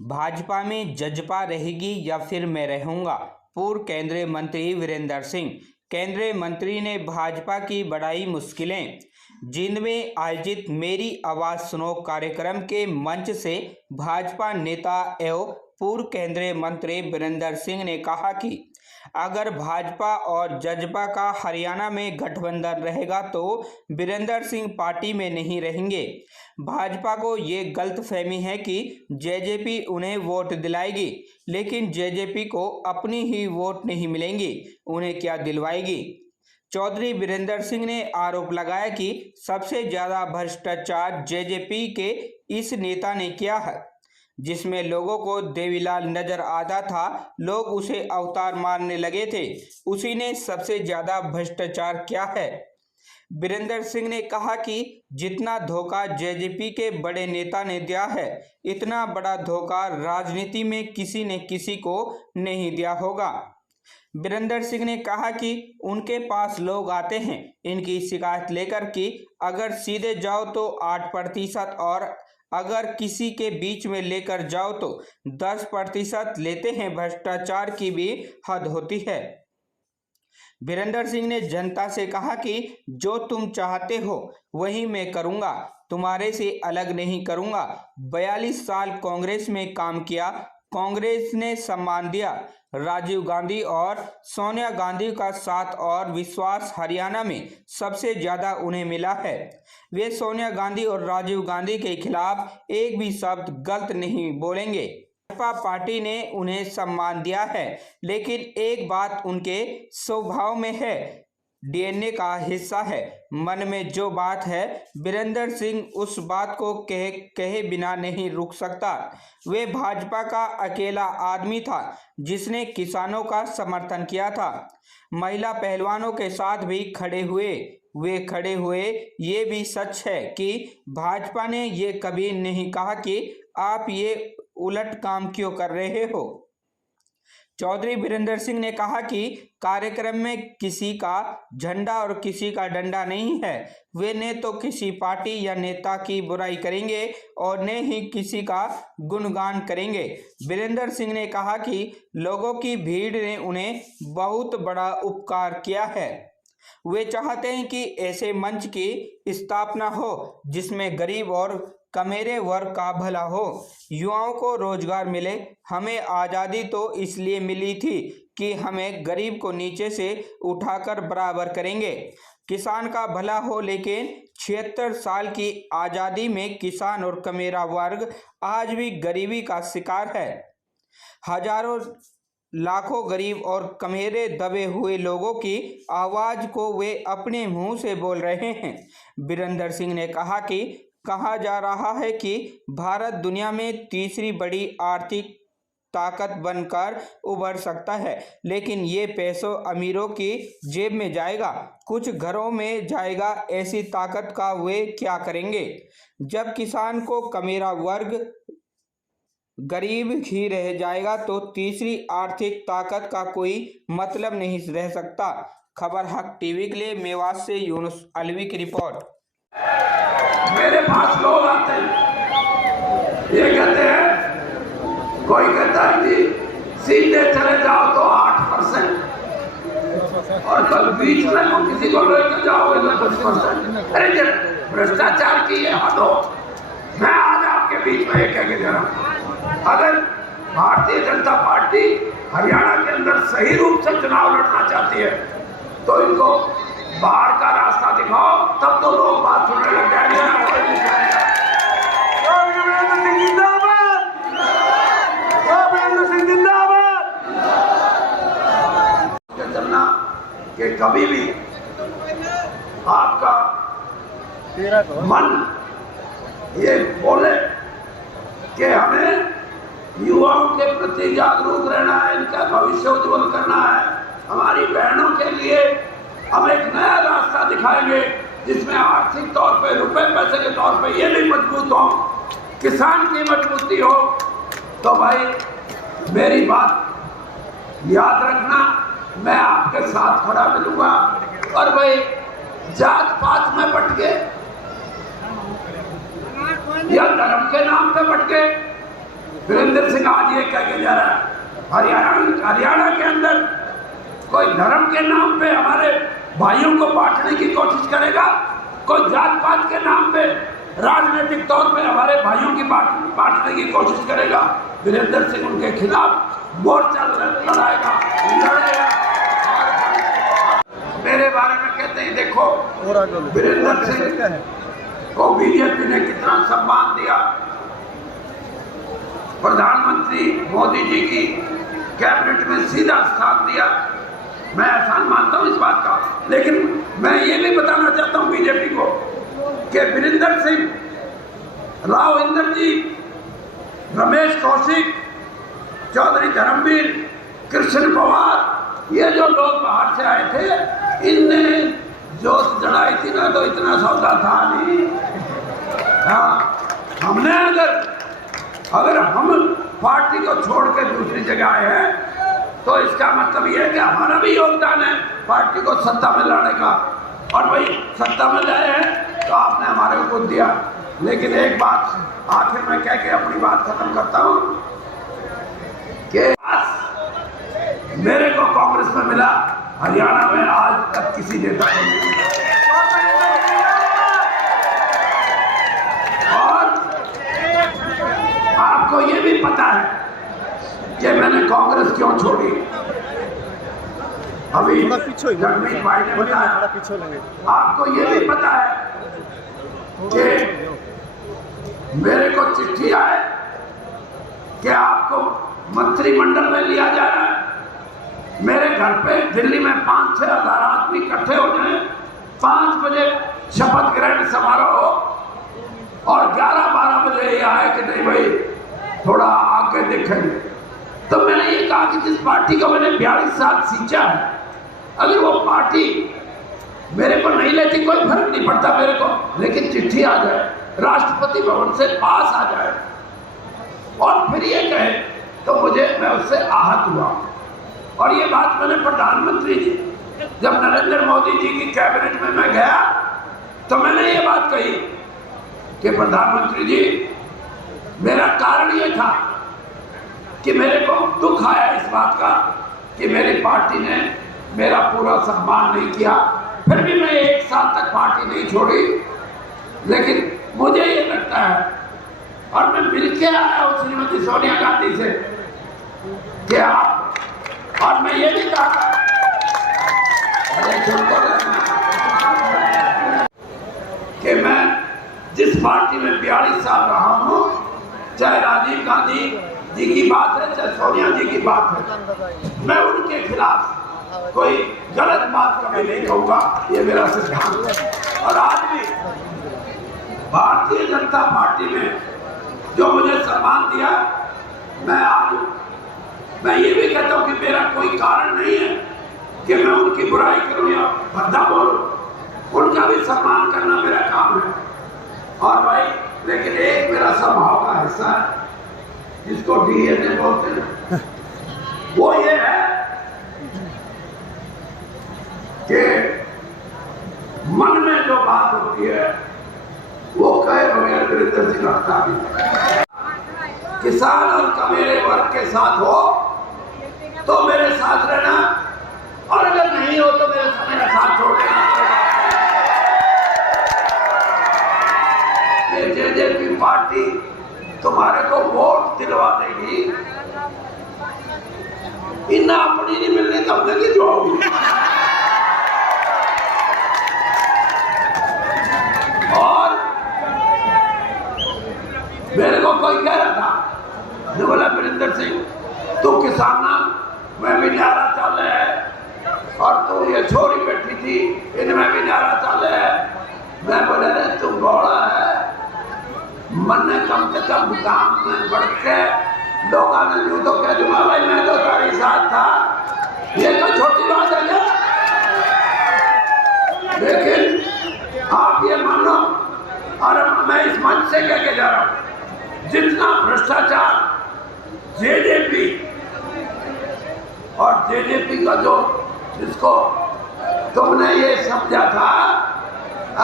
भाजपा में जजपा रहेगी या फिर मैं रहूंगा? पूर्व केंद्रीय मंत्री वीरेंद्र सिंह। केंद्रीय मंत्री ने भाजपा की बढ़ाई मुश्किलें। जींद में आयोजित मेरी आवाज सुनो कार्यक्रम के मंच से भाजपा नेता एवं पूर्व केंद्रीय मंत्री वीरेंद्र सिंह ने कहा कि अगर भाजपा और जजपा का हरियाणा में गठबंधन रहेगा तो वीरेंद्र सिंह पार्टी में नहीं रहेंगे। भाजपा को ये गलतफहमी है कि जेजेपी उन्हें वोट दिलाएगी, लेकिन जेजेपी को अपनी ही वोट नहीं मिलेंगी, उन्हें क्या दिलवाएगी। चौधरी वीरेंद्र सिंह ने आरोप लगाया कि सबसे ज्यादा भ्रष्टाचार जेजेपी के इस नेता ने किया है, जिसमें लोगों को देवीलाल नजर आता था, लोग उसे अवतार मानने लगे थे, उसी ने सबसे ज्यादा भ्रष्टाचार किया है। वीरेंद्र सिंह ने कहा कि जितना धोखा जेजेपी के बड़े नेता ने दिया है, इतना बड़ा धोखा राजनीति में किसी ने किसी को नहीं दिया होगा। वीरेंद्र सिंह ने कहा कि उनके पास लोग आते हैं इनकी शिकायत लेकर कि अगर सीधे जाओ तो 8% और अगर किसी के बीच में लेकर जाओ तो 10% लेते हैं। भ्रष्टाचार की भी हद होती है। वीरेंद्र सिंह ने जनता से कहा कि जो तुम चाहते हो वही मैं करूंगा, तुम्हारे से अलग नहीं करूंगा। 42 साल कांग्रेस में काम किया, कांग्रेस ने सम्मान दिया। राजीव गांधी और सोनिया गांधी का साथ और विश्वास हरियाणा में सबसे ज्यादा उन्हें मिला है। वे सोनिया गांधी और राजीव गांधी के खिलाफ एक भी शब्द गलत नहीं बोलेंगे। भाजपा पार्टी ने उन्हें सम्मान दिया है, लेकिन एक बात उनके स्वभाव में है, डीएनए का हिस्सा है। मन में जो बात है, वीरेंद्र सिंह उस बात को कहे बिना नहीं रुक सकता। वे भाजपा का अकेला आदमी था जिसने किसानों का समर्थन किया था, महिला पहलवानों के साथ भी खड़े हुए। वे खड़े हुए। ये भी सच है कि भाजपा ने ये कभी नहीं कहा कि आप ये उलट काम क्यों कर रहे हो। चौधरी वीरेंद्र सिंह ने कहा कि कार्यक्रम में किसी का झंडा और किसी का डंडा नहीं है। वे न तो किसी पार्टी या नेता की बुराई करेंगे और न ही किसी का गुणगान करेंगे। वीरेंद्र सिंह ने कहा कि लोगों की भीड़ ने उन्हें बहुत बड़ा उपकार किया है। वे चाहते हैं कि ऐसे मंच की स्थापना हो जिसमें गरीब और कमेरे वर्ग का भला हो, युवाओं को रोजगार मिले। हमें आज़ादी तो इसलिए मिली थी कि हमें गरीब को नीचे से उठाकर बराबर करेंगे। किसान का भला हो, लेकिन 76 साल की आज़ादी में किसान और कमेरा वर्ग आज भी गरीबी का शिकार है। हजारों लाखों गरीब और कमेरे दबे हुए लोगों की आवाज को वे अपने मुंह से बोल रहे हैं। वीरेंद्र सिंह ने कहा कि कहा जा रहा है कि भारत दुनिया में तीसरी बड़ी आर्थिक ताकत बनकर उभर सकता है, लेकिन ये पैसों अमीरों की जेब में जाएगा, कुछ घरों में जाएगा। ऐसी ताकत का वे क्या करेंगे जब किसान को कमेरा वर्ग गरीब ही रह जाएगा तो तीसरी आर्थिक ताकत का कोई मतलब नहीं रह सकता। खबर हक टीवी के लिए मेवात से यूनुस अलवी की रिपोर्ट। मेरे पास लोग आते हैं, ये कहते हैं, कोई कहता है कि सीधे चले जाओ तो 8% और कल बीच में को किसी को लेकर जाओगे तो 10%। अरे ये भ्रष्टाचार की है हद हो। मैं आज आपके बीच में कह के जा रहा हूं, अगर भारतीय जनता पार्टी हरियाणा के अंदर सही रूप से चुनाव लड़ना चाहती है तो इनको बाहर का रास्ता दिखाओ, तब तो लोग बात सुनने लग जाएंगे। चलना कि कभी भी आपका मन ये बोले कि हमें युवाओं के प्रति जागरूक रहना है, इनका भविष्य उज्जवल करना है, हमारी बहनों के लिए हम एक नया रास्ता दिखाएंगे जिसमें आर्थिक तौर पे, रुपए पैसे के तौर पे ये भी मजबूत हो, किसान की मजबूती हो। तो भाई मेरी बात याद रखना, मैं आपके साथ खड़ा मिलूंगा। और भाई जात पात में भटके या धर्म के नाम पे भटके वीरेंद्र सिंह आज ये कह के जा रहा है हरियाणा के अंदर कोई धर्म के नाम पे हमारे भाइयों को बांटने की कोशिश करेगा, कोई जात पात के नाम पे राजनीतिक तौर पे हमारे भाइयों की बांटने की कोशिश करेगा। वीरेंद्र सिंह उनके खिलाफ मोर्चा लड़ाएगा, लड़ेगा। मेरे बारे में कहते हैं देखो वीरेंद्र सिंह को बीजेपी ने कितना सम्मान दिया, प्रधानमंत्री मोदी जी की कैबिनेट में सीधा स्थान दिया। मैं एहसान मानता हूं इस बात का, लेकिन मैं ये भी बताना चाहता हूं बीजेपी को कि वीरेंद्र सिंह, राव इंद्रजीत, रमेश कौशिक, चौधरी धर्मवीर, कृष्ण पवार, ये जो लोग बाहर से आए थे, इनने जोश जड़ाई थी ना, तो इतना सौदा था नहीं। हाँ, हमने अगर हम पार्टी को छोड़ के दूसरी जगह आए हैं तो इसका मतलब ये है कि हमारा भी योगदान है पार्टी को सत्ता में लाने का। और भाई सत्ता में लाए हैं तो आपने हमारे को दिया। लेकिन एक बात आखिर में कह के अपनी बात खत्म करता हूं कि मेरे को कांग्रेस में मिला, हरियाणा में आज तक किसी नेता को नहीं मिला। और आपको ये भी पता है कि मैंने कांग्रेस क्यों छोड़ी। अभी जगमीत भाई ने बताया, आपको ये भी पता है कि मेरे को चिट्ठी आए कि आपको मंत्रिमंडल में लिया जा रहा है। मेरे घर पे दिल्ली में 5-6 हज़ार आदमी इकट्ठे हो जाए, 5 बजे शपथ ग्रहण समारोह हो और 11-12 बजे ये आए कि नहीं भाई थोड़ा आगे देखेंगे। तो मैंने ये कहा कि जिस पार्टी को मैंने 42 साल सींचा है, अगर वो पार्टी मेरे को नहीं लेती कोई फर्क नहीं पड़ता मेरे को, लेकिन चिट्ठी आ जाए, राष्ट्रपति भवन से पास आ जाए और फिर ये कहे तो मैं उससे आहत हुआ। और ये बात मैंने प्रधानमंत्री जी, जब नरेंद्र मोदी जी की कैबिनेट में मैं गया तो मैंने ये बात कही कि प्रधानमंत्री जी, मेरा कारण ये था कि मेरे को दुख आया इस बात का कि मेरी पार्टी ने मेरा पूरा सम्मान नहीं किया। फिर भी मैं 1 साल तक पार्टी नहीं छोड़ी, लेकिन मुझे ये लगता है, और मैं मिलके आया हूँ श्रीमती सोनिया गांधी से कि आप, और मैं ये भी कहा कि मैं जिस पार्टी में 42 साल रहा हूँ, चाहे राजीव गांधी जी की बात है चाहे सोनिया जी की बात है, मैं उनके खिलाफ कोई गलत बात कभी नहीं कहूँगा, ये मेरा सिद्धांत है। और आज भी भारतीय जनता पार्टी में जो मुझे सम्मान दिया, मैं ये भी कहता हूँ कि मेरा कोई कारण नहीं है कि मैं उनकी बुराई करूँ या भद्दा बोलूँ, उनका भी सम्मान करना मेरा काम है। और भाई लेकिन एक मेरा स्वभाव का हिस्सा है जिसको डीएनए बोलते हैं, वो ये है कि मन में जो बात होती है वो कहे बगैर वीरेंद्र सिंह रखता नहीं। किसान और कमेरे वर्ग के साथ हो तो मेरे साथ रहना, और अगर नहीं हो तो मेरा साथ छोड़ देना। ये जेजेपी पार्टी तुम्हारे को वोट दिलवा देगी, इन्ना अपनी नहीं मिलने तो हमने की जो होगी। और मेरे को कोई कह रहा था, जो बोला वीरेंद्र सिंह तू किसान ना, मैं भी न्यारा चाल है, और तू ये छोरी बैठी थी इनमें भी न्यारा चाल है। मैं बोले रे तू बौड़ा है, मन ने कम से कम काम में बढ़ के लोगों ने यूं तो कह दूंगा भाई मैं तो तारी साथ था, ये तो छोटी बात है क्या? लेकिन आप ये मानो, और मैं इस मंच से कह के जा रहा हूं, जितना भ्रष्टाचार जेजेपी और जेजेपी का जो जिसको तुमने ये समझा था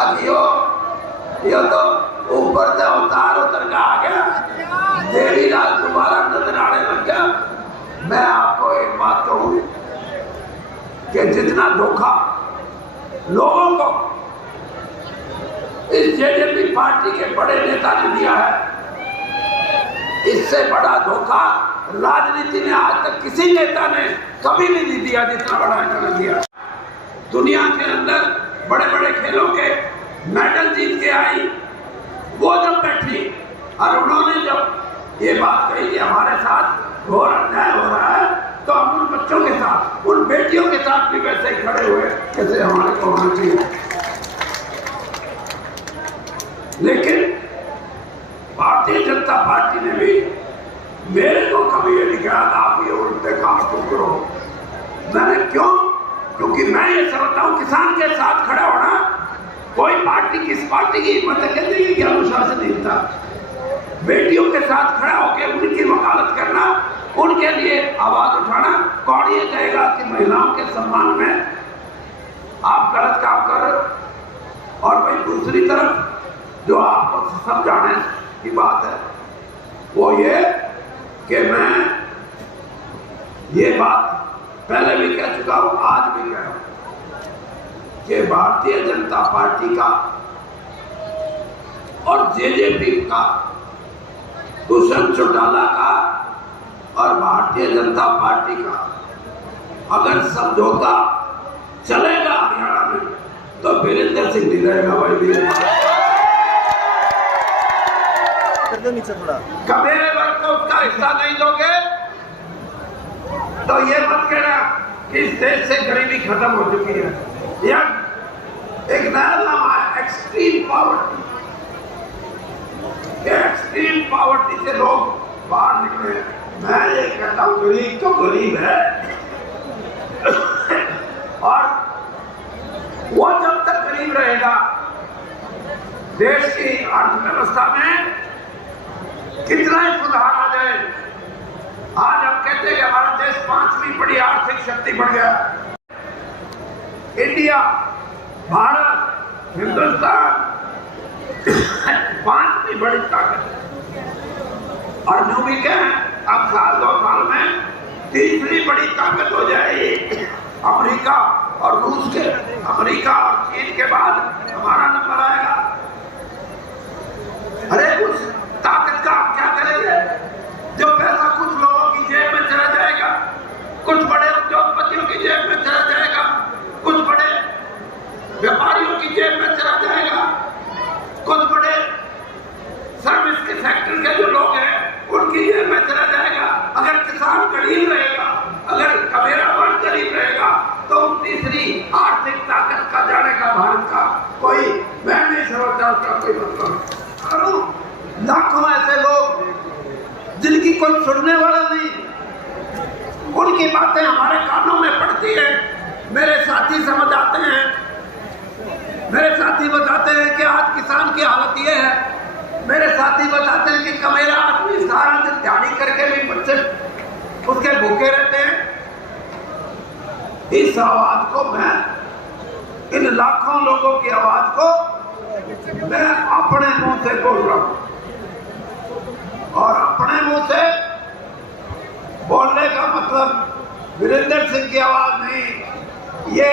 अब यो तो ऊपर से उतार उतर का आ गया, देरी रात दोबारा नजर आने लग गया। मैं आपको एक बात कहूं कि जितना धोखा लोगों को इस जेजेपी पार्टी के बड़े नेता ने दिया है, इससे बड़ा धोखा राजनीति में आज तक किसी नेता ने कभी नहीं दिया जितना बड़ा इन्होंने दिया। दुनिया के अंदर बड़े बड़े खेलों के मेडल जीत के आई, वो जब बैठी और उन्होंने जब ये बात कही कि हमारे साथ घोर अन्याय हो रहा है, तो हम उन बच्चों के साथ, उन बेटियों के साथ भी वैसे ही खड़े हुए जैसे हमारे को होना चाहिए। लेकिन भारतीय जनता पार्टी ने भी मेरे को कभी ये नहीं कहा आप ये उल्टे काम क्यों करो। मैंने क्यों? क्योंकि मैं ये समझता हूँ किसान के साथ खड़ा होना, कोई पार्टी किस पार्टी की हिम्मत कहते हैं कि अनुशासनहीनता। बेटियों के साथ खड़ा होकर उनकी वकालत करना, उनके लिए आवाज उठाना। कौन ये कहेगा कि महिलाओं के सम्मान में आप गलत काम कर रहे हो? और भाई दूसरी तरफ जो आपको समझाने की बात है वो ये कि मैं ये बात पहले भी कह चुका हूं, आज भी कह रहा हूं कि भारतीय जनता पार्टी का और जेजेपी का, दुष्यंत चौटाला का और भारतीय जनता पार्टी का अगर समझौता चलेगा हरियाणा में तो वीरेंद्र सिंह नहीं रहेगा। भाई नीचे थोड़ा कमेरे वर्ग को उसका हिस्सा नहीं दोगे तो ये मत कहना कि इस देश से गरीबी खत्म हो चुकी है। यह एक नया नाम है एक्सट्रीम पॉवर्टी। एक्सट्रीम पॉवर्टी से लोग बाहर निकले। मैं ये कहता हूँ गरीब तो गरीब है और वो जब तक गरीब रहेगा देश की अर्थव्यवस्था में कितना ही सुधार आ जाए। आज हम कहते हैं कि हमारा देश 5वीं बड़ी आर्थिक शक्ति बन गया। इंडिया, भारत, हिंदुस्तान 5वीं बड़ी ताकत और न्यू भी क्या है, अब साल 2 साल में 3री बड़ी ताकत हो जाएगी। अमेरिका और रूस के, अमेरिका और चीन के बाद हमारा नंबर आएगा। अरे उस ताकत का आप क्या करेंगे? जो पैसा कुछ लोगों की जेब में चला जाएगा, कुछ बड़े उद्योगपतियों की जेब में चला जाएगा, कुछ बड़े व्यापारियों की जेब में चला जाएगा, कुछ बड़े सर्विस के सेक्टर के जो लोग हैं उनकी जेब में चला जाएगा। अगर किसान गरीब रहेगा, अगर कमेरा वर्ग गरीब रहेगा तो 3री आर्थिक ताकत का जाने का भारत का कोई, मैं नहीं समझता उसका कोई मतलब। लाखों ऐसे लोग जिनकी कोई सुनने वाला नहीं, उनकी बातें हमारे कानों में पड़ती है। मेरे साथी समझ आते हैं, मेरे साथी बताते हैं कि आज किसान की हालत ये है। मेरे साथी बताते हैं कि कमेरा आदमी सारा दिन दिहाड़ी करके भी बच्चे उसके भूखे रहते हैं। इस आवाज को मैं, इन लाखों लोगों की आवाज को मैं अपने मुंह से बोल रहा हूं और अपने मुंह से बोलने का मतलब वीरेंद्र सिंह की आवाज नहीं, ये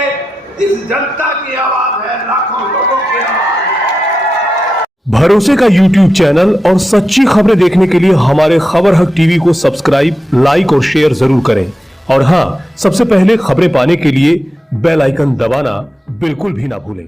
इस जनता की आवाज है, लाखों लोगों की आवाज है। भरोसे का YouTube चैनल और सच्ची खबरें देखने के लिए हमारे खबर हक टीवी को सब्सक्राइब, लाइक और शेयर जरूर करें। और हां, सबसे पहले खबरें पाने के लिए बेल आइकन दबाना बिल्कुल भी ना भूलें।